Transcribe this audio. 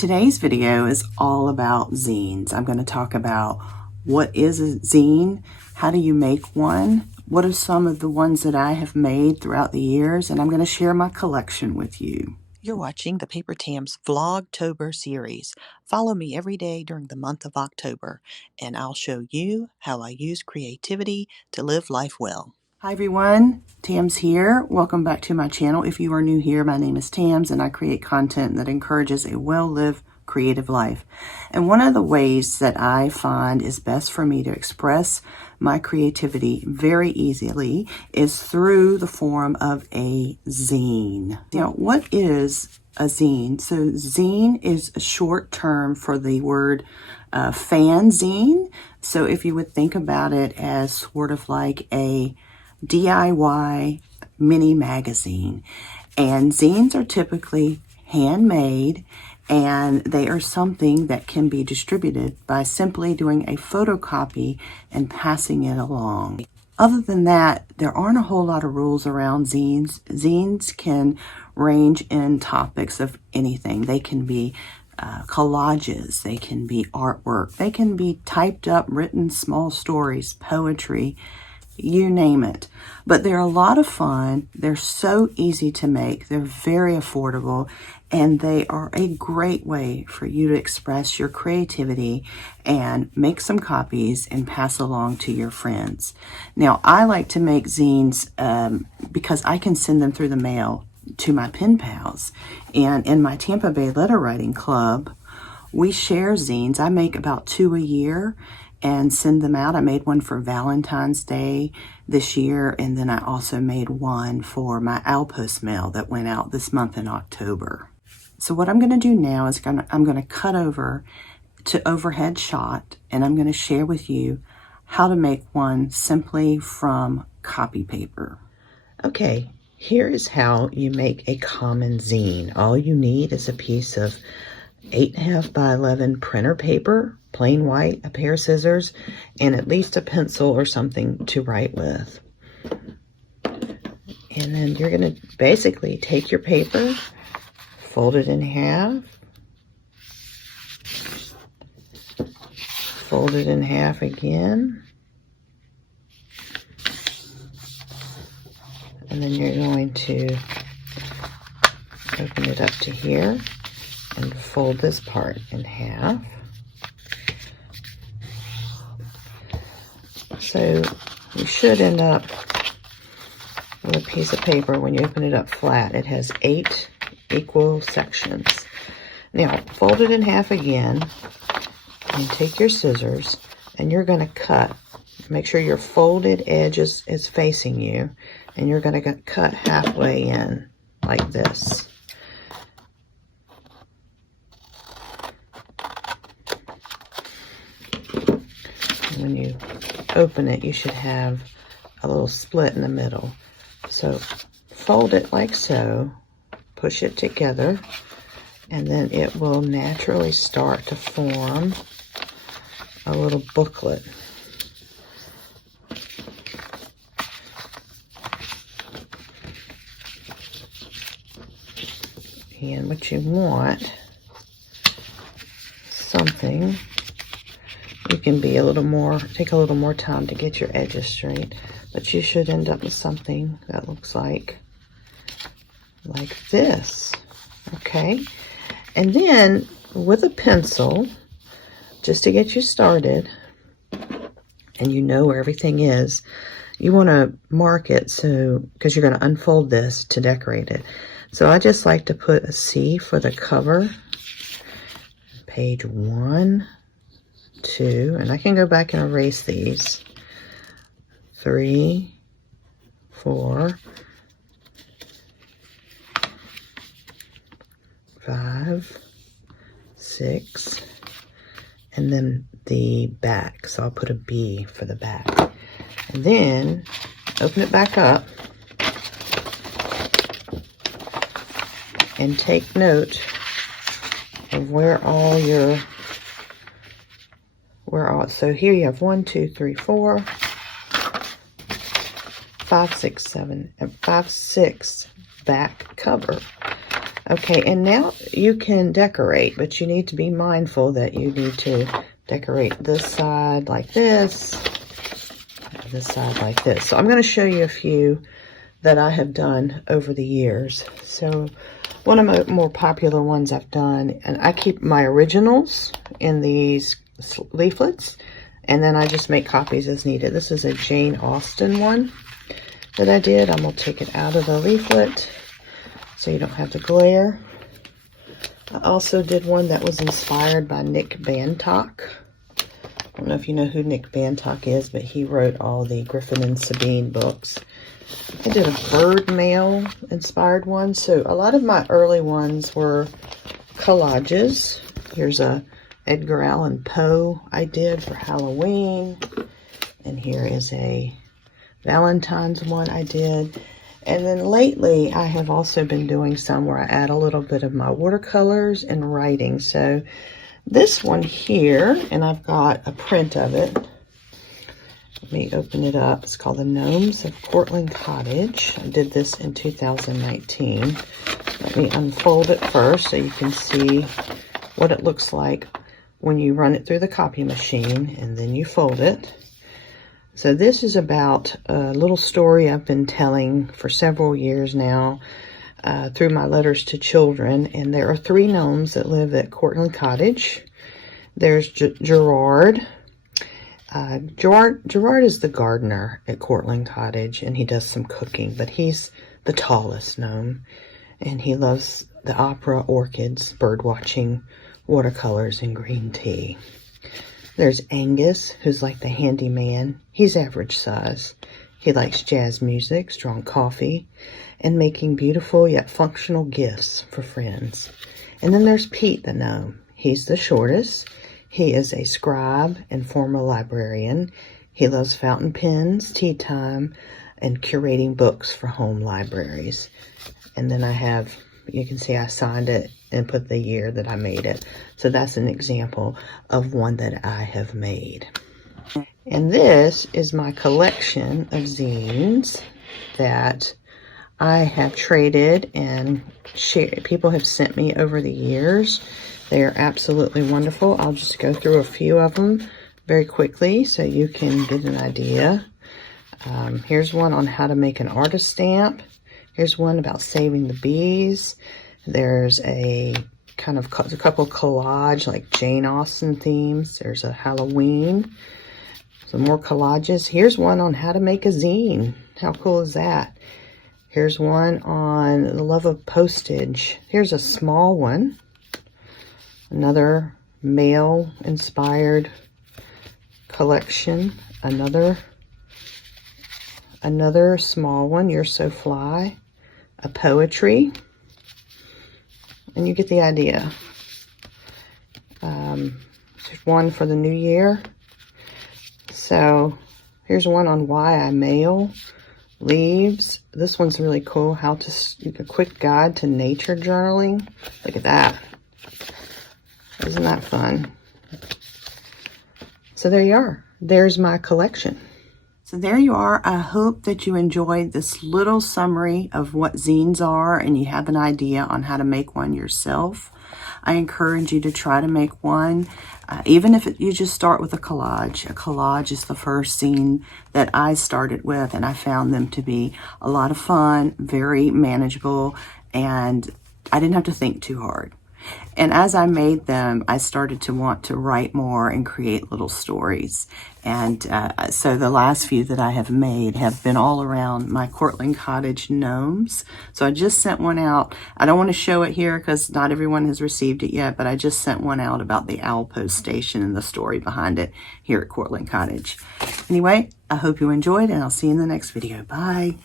Today's video is all about zines. I'm going to talk about what is a zine, how do you make one, what are some of the ones that I have made throughout the years, and I'm going to share my collection with you. You're watching the Paper Tams Vlogtober series. Follow me every day during the month of October, and I'll show you how I use creativity to live life well. Hi everyone, Tams here. Welcome back to my channel. If you are new here, my name is Tams and I create content that encourages a well-lived creative life. And one of the ways that I find is best for me to express my creativity very easily is through the form of a zine. Now, what is a zine? So zine is a short term for the word fanzine. So if you would think about it as sort of like a DIY mini magazine. And zines are typically handmade, and they are something that can be distributed by simply doing a photocopy and passing it along. Other than that, there aren't a whole lot of rules around zines. Zines can range in topics of anything. They can be collages, they can be artwork, they can be typed up, written small stories, poetry, you name it. But they're a lot of fun. They're so easy to make. They're very affordable, and they are a great way for you to express your creativity and make some copies and pass along to your friends. Now, I like to make zines because I can send them through the mail to my pen pals. And in my Tampa Bay Letter Writing Club, we share zines. I make about 2 a year and send them out. I made one for Valentine's Day this year, and then I also made one for my Outpost mail that went out this month in October. So what I'm going to do now is I'm going to cut over to overhead shot, and I'm going to share with you how to make one simply from copy paper. Okay, here is how you make a common zine. All you need is a piece of 8.5 by 11 printer paper, plain white, a pair of scissors, and at least a pencil or something to write with. And then you're going to basically take your paper, fold it in half, fold it in half again, and then you're going to open it up to here and fold this part in half. So you should end up with a piece of paper. When you open it up flat, it has 8 equal sections. Now fold it in half again and take your scissors, and you're going to cut. Make sure your folded edge is facing you, and you're going to cut halfway in like this. When you open it, you should have a little split in the middle. So fold it like so, push it together, and then it will naturally start to form a little booklet. And what you want, something, you can be a little more, take a little more time to get your edges straight, but you should end up with something that looks like this. Okay, and then with a pencil, just to get you started, and you know where everything is, you want to mark it, so because you're going to unfold this to decorate it. So I just like to put a C for the cover, page 1, 2, and I can go back and erase these, 3, 4, 5, 6, and then the back. So I'll put a B for the back. And then open it back up and take note of where all your, so here you have 1, 2, 3, 4, 5, 6, 7, and 5, 6 back cover. Okay, and now you can decorate, but you need to be mindful that you need to decorate this side like this like this. So I'm going to show you a few that I have done over the years. So one of my more popular ones I've done, and I keep my originals in these leaflets, and then I just make copies as needed. This is a Jane Austen one that I did. I'm going to take it out of the leaflet so you don't have the glare. I also did one that was inspired by Nick Bantock. I don't know if you know who Nick Bantock is, but he wrote all the Griffin and Sabine books. I did a bird mail inspired one. So a lot of my early ones were collages. Here's a Edgar Allan Poe I did for Halloween. And here is a Valentine's one I did. And then lately I have also been doing some where I add a little bit of my watercolors and writing. So this one here, and I've got a print of it. Let me open it up. It's called The Gnomes of Cortland Cottage. I did this in 2019. Let me unfold it first so you can see what it looks like when you run it through the copy machine, and then you fold it. So this is about a little story I've been telling for several years now through my letters to children. And there are 3 gnomes that live at Cortland Cottage. There's Gerard. Gerard is the gardener at Cortland Cottage, and he does some cooking, but he's the tallest gnome. And he loves the opera, orchids, bird watching, watercolors, and green tea. There's Angus, who's like the handyman. He's average size. He likes jazz music, strong coffee, and making beautiful yet functional gifts for friends. And then there's Pete the gnome. He's the shortest. He is a scribe and former librarian. He loves fountain pens, tea time, and curating books for home libraries. And then I have, you can see I signed it and put the year that I made it. So that's an example of one that I have made. And this is my collection of zines that I have traded and shared. People have sent me over the years. They are absolutely wonderful. I'll just go through a few of them very quickly so you can get an idea. Here's one on how to make an artist stamp. Here's one about saving the bees. There's a kind of a couple collage like Jane Austen themes. There's a Halloween. Some more collages. Here's one on how to make a zine. How cool is that? Here's one on the love of postage. Here's a small one. Another male inspired collection. Another small one. You're So Fly. A poetry. And you get the idea. There's one for the new year. So here's one on why I mail. Leaves. This one's really cool. How to, a quick guide to nature journaling. Look at that. Isn't that fun? So there you are. There's my collection. So there you are. I hope that you enjoyed this little summary of what zines are and you have an idea on how to make one yourself. I encourage you to try to make one, even if you just start with a collage. A collage is the first zine that I started with, and I found them to be a lot of fun, very manageable, and I didn't have to think too hard. And as I made them, I started to want to write more and create little stories. And so the last few that I have made have been all around my Cortland Cottage gnomes. So I just sent one out. I don't want to show it here because not everyone has received it yet, but I just sent one out about the owl post station and the story behind it here at Cortland Cottage. Anyway, I hope you enjoyed, and I'll see you in the next video. Bye.